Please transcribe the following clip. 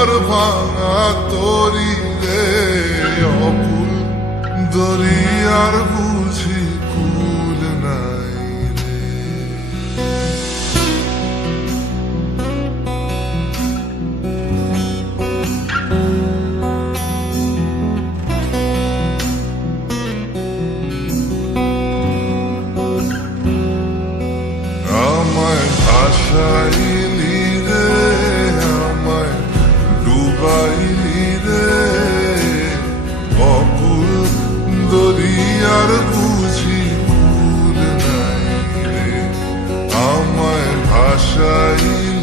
আমার ভাঙা তরি রে, অকুল দরিয়ার বুঝি কুল নাই রে। আমায় ভাসাইলি রে, আমায় ডুবাইলি রে, অকুল দরিয়ার বুঝি কুল নাই রে। আমায় ভাসাইলি